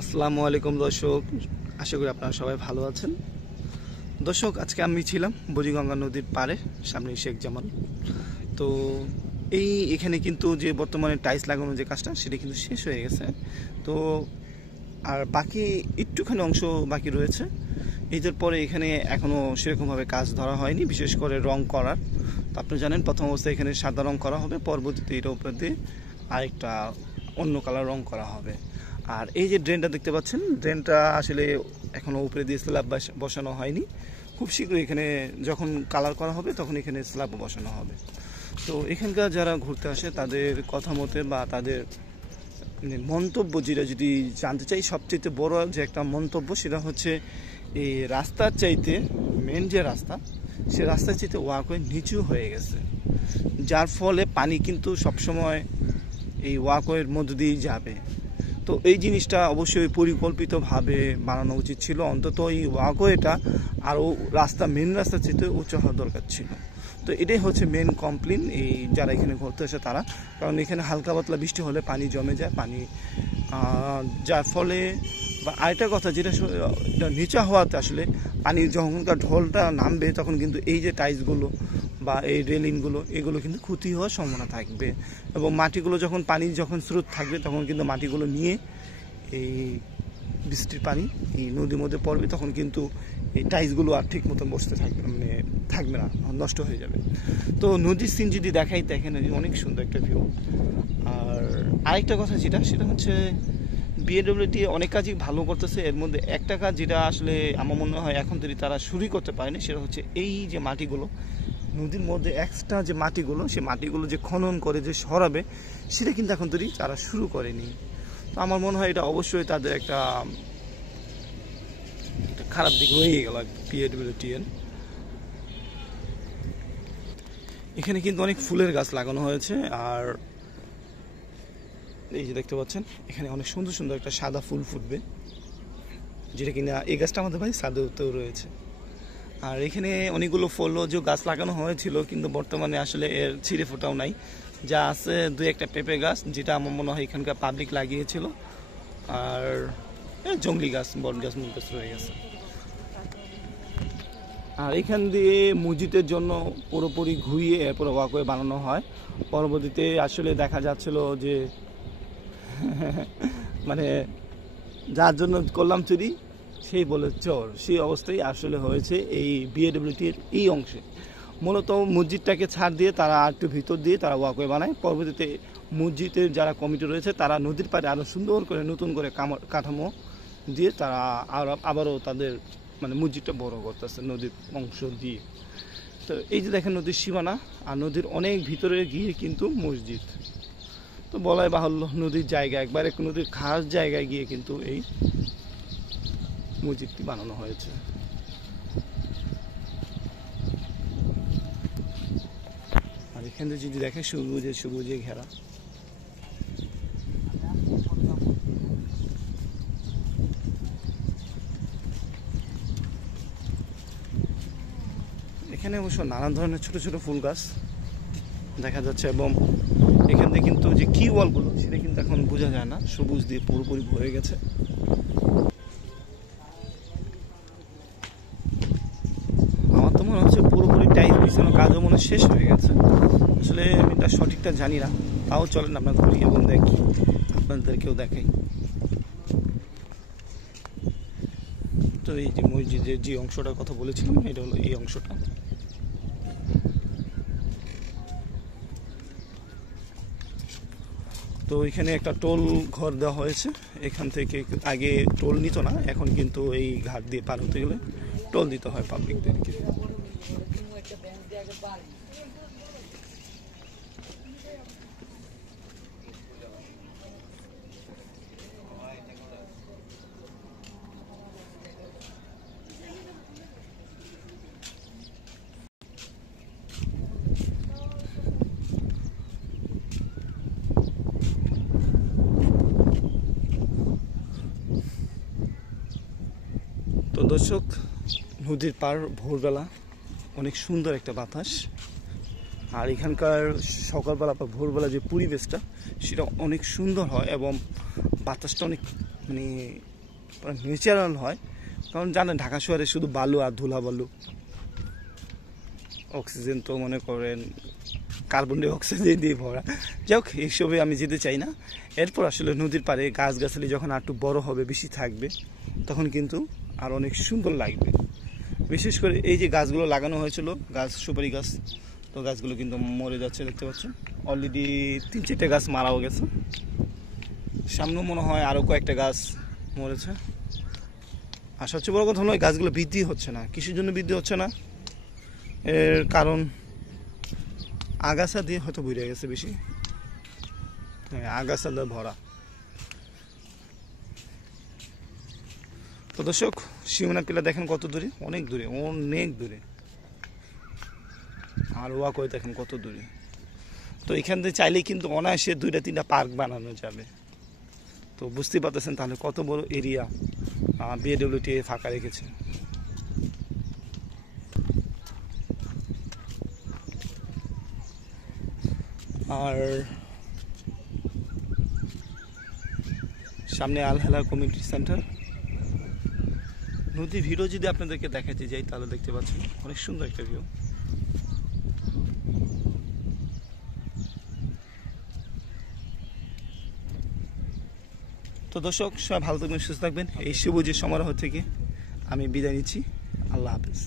আসসালামু আলাইকুম দর্শক, আশা করি আপনারা সবাই ভালো আছেন। দর্শক, আজকে আমি ছিলাম বুড়িগঙ্গা নদীর পাড়ে, সামনে শেখ জামাল। তো এখানে কিন্তু যে বর্তমানে টাইলস লাগানোর যে কাজটা সেটা কিন্তু শেষ হয়ে গেছে। তো আর বাকি একটুখানি অংশ বাকি রয়েছে। ঈদের পরে এখানে এখনও সেরকমভাবে কাজ ধরা হয়নি, বিশেষ করে রং করার। তো আপনি জানেন, প্রথম অবস্থায় এখানে সাদা রং করা হবে, পরবর্তীতে এটার উপর দিয়ে আরেকটা অন্য কালার রং করা হবে। আর এই যে ড্রেনটা দেখতে পাচ্ছেন, ড্রেনটা আসলে এখনও উপরে দিয়ে স্ল্যাব বসানো হয়নি। খুব শীঘ্রই এখানে যখন কালার করা হবে তখন এখানে স্ল্যাব বসানো হবে। তো এখানকার যারা ঘুরতে আসে তাদের কথা মতে বা তাদের মন্তব্য যেটা যদি জানতে চাই, সবচেয়ে বড় যে একটা মন্তব্য সেটা হচ্ছে এই রাস্তার চাইতে মেন যে রাস্তা, সে রাস্তার চাইতে ওয়াকওয়ে নিচু হয়ে গেছে, যার ফলে পানি কিন্তু সবসময় এই ওয়াকওয়ের মধ্য দিয়েই যাবে। তো এই জিনিসটা অবশ্যই পরিকল্পিতভাবে বানানো উচিত ছিল। অন্তত এই ওয়াকওয়েটা আরও মেন রাস্তার চেয়ে উঁচু হওয়া দরকার ছিল। তো এটাই হচ্ছে মেন কমপ্লেন এই যারা এখানে ঘুরতে আসে তারা। কারণ এখানে হালকা পাতলা বৃষ্টি হলে পানি জমে যায়, যার ফলে বা আরেকটা কথা যেটা নিচা হওয়াতে আসলে পানির যখনকার ঢলটা নামবে তখন কিন্তু এই যে টাইলসগুলো বা এই রেলিংগুলো এগুলো কিন্তু ক্ষতি হওয়ার সম্ভাবনা থাকবে। এবং মাটিগুলো যখন স্রোত থাকবে তখন কিন্তু মাটিগুলো নিয়ে এই বৃষ্টির পানি এই নদীর মধ্যে পড়বে, তখন কিন্তু এই টাইলসগুলো আর ঠিক মতন বসতে থাকবে না, নষ্ট হয়ে যাবে। তো নদীর সিন যদি দেখেন অনেক সুন্দর একটা ভিউ। আর আরেকটা কথা সেটা হচ্ছে বিএডব্লিউটি অনেক কাজই ভালো করতেছে। এর মধ্যে একটা কাজ যেটা আসলে আমার মনে হয় এখন যদি তারা শুরু করতে পারেনি, সেটা হচ্ছে এই যে মাটিগুলো নদীর মধ্যে এক্সট্রা যে মাটিগুলো, সে মাটিগুলো যে খনন করে যে সরাবে, সেটা কিন্তু এখন তৈরি তারা শুরু করেনি। তো আমার মনে হয় এটা অবশ্যই তাদের একটা খারাপ দিক রয়ে গেল পিএডব্লিউটিএল। এখানে কিন্তু অনেক ফুলের গাছ লাগানো হয়েছে। আর এই যে দেখতে পাচ্ছেন, এখানে অনেক সুন্দর সুন্দর একটা সাদা ফুল ফুটবে, যেটা কিনা এই গাছটা আমাদের ভাই সাদুতেও রয়েছে। আর এখানে অনেকগুলো ফলজ গাছ লাগানো হয়েছিল, কিন্তু বর্তমানে আসলে এর ছিঁড়ে ফোটাও নাই। যা আছে দুই একটা পেঁপে গাছ, যেটা আমার মনে হয় এখানকার পাবলিক লাগিয়েছিল। আর জঙ্গলি গাছ, বট গাছ, মুল গাছ রয়ে গেছে। আর এখান দিয়ে মসজিদের জন্য পুরোপুরি ঘুরিয়ে এরপরে ওয়াকওয়ে বানানো হয়। পরবর্তীতে আসলে দেখা যাচ্ছিল যে মানে যার জন্য করলাম চুরি সেই বলে চোর, সেই অবস্থায় আসলে হয়েছে এই বিএডব্লিউটির এই অংশে। মূলত মসজিদটাকে ছাড় দিয়ে তারা একটু ভিতর দিয়ে তারা ওয়াকওয়ে বানায়। পরবর্তীতে মসজিদের যারা কমিটি রয়েছে তারা নদীর পাড়ে আরও সুন্দর করে নতুন করে কাঠামো দিয়ে তারা আবারও তাদের মসজিদটা বড় করতেছে নদীর অংশ দিয়ে। তো এই যে দেখেন নদীর সীমানা, আর নদীর অনেক ভিতরে গিয়ে কিন্তু মসজিদ। তো বলাই বাহুল্য, নদীর জায়গা একবারে নদীর খাস জায়গায় গিয়ে কিন্তু এই মসজিদটি বানানো হয়েছে। আর এখানে যদি দেখেন সবুজে ঘেরা। এখানে অবশ্য নানান ধরনের ছোট ছোট ফুল গাছ দেখা যাচ্ছে, এবং এখান থেকে কিন্তু যে কি ওয়ালগুলো সেটা কিন্তু এখন বোঝা যায় না, সবুজ দিয়ে পুরোপুরি ভরে গেছে। আমার তো মনে হচ্ছে পুরোপুরি টাইলস বিছানো কাজও মনে শেষ হয়ে গেছে। আসলে আমি তার সঠিকটা জানি না, তাও চলেন আমরা ঘুরি এবং দেখি, আপনাদেরকেও দেখাই। তো এই যে মসজিদের যে অংশটার কথা বলেছিলাম, এটা হলো এই অংশটা। তো এখানে একটা টোল ঘর দেওয়া হয়েছে। এখান থেকে আগে টোল নিত না, এখন কিন্তু এই ঘাট দিয়ে পার হতে গেলে টোল দিতে হয় পাবলিকদেরকে। তো দর্শক, নদীর পার ভোরবেলা অনেক সুন্দর একটা বাতাস। আর এখানকার সকালবেলা বা ভোরবেলা যে পরিবেশটা সেটা অনেক সুন্দর হয়, এবং বাতাসটা অনেক ন্যাচারাল হয়। কারণ জানেন ঢাকা শহরে শুধু বালু আর ধুলা বালু, অক্সিজেন তো মনে করেন কার্বন ডাই অক্সাইড দিয়ে ভরা। যাই হোক, এইসবে আমি যেতে চাই না। এরপর আসলে নদীর পাড়ে গাছগাছালি যখন আর একটু বড় হবে, বেশি থাকবে, তখন কিন্তু আর অনেক সুন্দর লাগবে। বিশেষ করে এই যে গাছগুলো লাগানো হয়েছিল, গাছ সুপারি গাছ, তো গাছগুলো কিন্তু মরে যাচ্ছে, দেখতে পাচ্ছেন। অলরেডি 3-4টে গাছ মারাও গেছে, সামনেও মনে হয় আরও কয়েকটা গাছ মরেছে। আর সবচেয়ে বড় কথা হলো এই গাছগুলো বৃদ্ধি হচ্ছে না। কিসের জন্য বৃদ্ধি হচ্ছে না? এর কারণ আগাছা দিয়ে হয়তো ভরে গেছে বেশি। হ্যাঁ, আগাছা দিয়ে ভরা। তো দর্শক, সীমানা পিলা দেখেন কত দূরে, অনেক দূরে, অনেক দূরে। আর ওয়া করে দেখেন কত দূরে। তো এখান থেকে চাইলেই কিন্তু অনায়াসে 2-3টা পার্ক বানানো যাবে। তো বুঝতে পারতেছেন তাহলে কত বড় এরিয়া বিএডব্লিউটি ফাঁকা রেখেছে। আর সামনে আল হেলা কমিউনিটি সেন্টার। নদী ভিডিও যদি আপনাদেরকে দেখাতে যাই তাহলে দেখতে পাচ্ছেন অনেক সুন্দর একটা ভিউ। তো দর্শক, সবাই ভালো থাকবেন, সুস্থ থাকবেন। এই সবুজের সমারোহ থেকে আমি বিদায় নিচ্ছি। আল্লাহ হাফেজ।